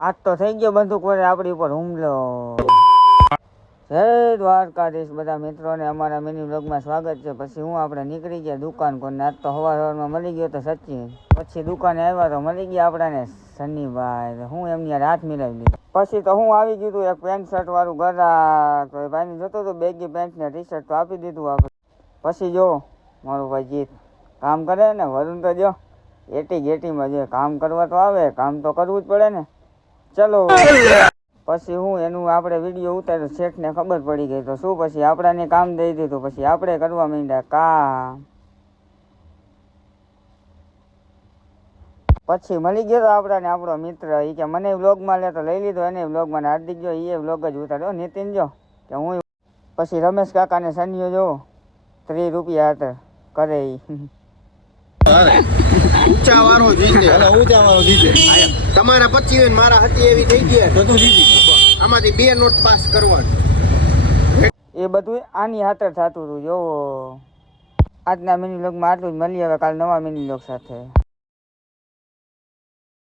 આજ તો થઈ ગયો બંદૂક વડે આપણી ઉપર હુમલો. જય દ્વારકાધીશ બધા મિત્રોને અમારા મિની વ્લોગમાં સ્વાગત છે. પછી હું આપણે નીકળી ગયા દુકાન કોને. આજ તો સવારમાં મળી ગયો તો સચિન. પછી દુકાને આવ્યા તો મળી ગયા આપણાને સન્નીભાઈ. હું એમની યાર હાથ મિલાવી દીધો. પછી તો હું આવી ગયું હતું એક પેન્ટ શર્ટ વાળું ગ્રાહક. તો એ ભાઈને જોતો તો બેગી પેન્ટ ને ટી શર્ટ તો આપી દીધું આપણે. પછી જો મારું ભાઈ જીત કામ કરે ને વરુણ તો જો એટી ગેટીમાં જો કામ કરવા તો આવે, કામ તો કરવું જ પડે ને. ચલો પછી હું એનું આપણે વિડીયો ઉતાર્યો, શેઠને ખબર પડી ગઈ તો શું પછી આપણાને કામ દઈ દીધું. પછી આપણે કરવા માંડ્યા કામ. પછી મળી ગયો તો આપણાને આપણો મિત્ર એ કે મને વ્લોગમાં લે તો લઈ લીધો એને વ્લોગમાં. હાર્દિક જો એ વ્લોગ જ ઉતાર્યો, નીતિન જો કે હું. પછી રમેશ કાકાને સનિયો જો 30 રૂપિયા હતા કરે ઈ. ઊંચા વાળો જીતે. તમારા 25 મારા હતી એવી થઈ ગયા તો તું જીતી. આમાંથી 2 નોટ પાસ કરવાની. એ બધું આની હાથર થતું હતું. જો આજના મિની વ્લોગમાં આટલું જ. મળીએ હવે કાલ નવા મિની વ્લોગ સાથે.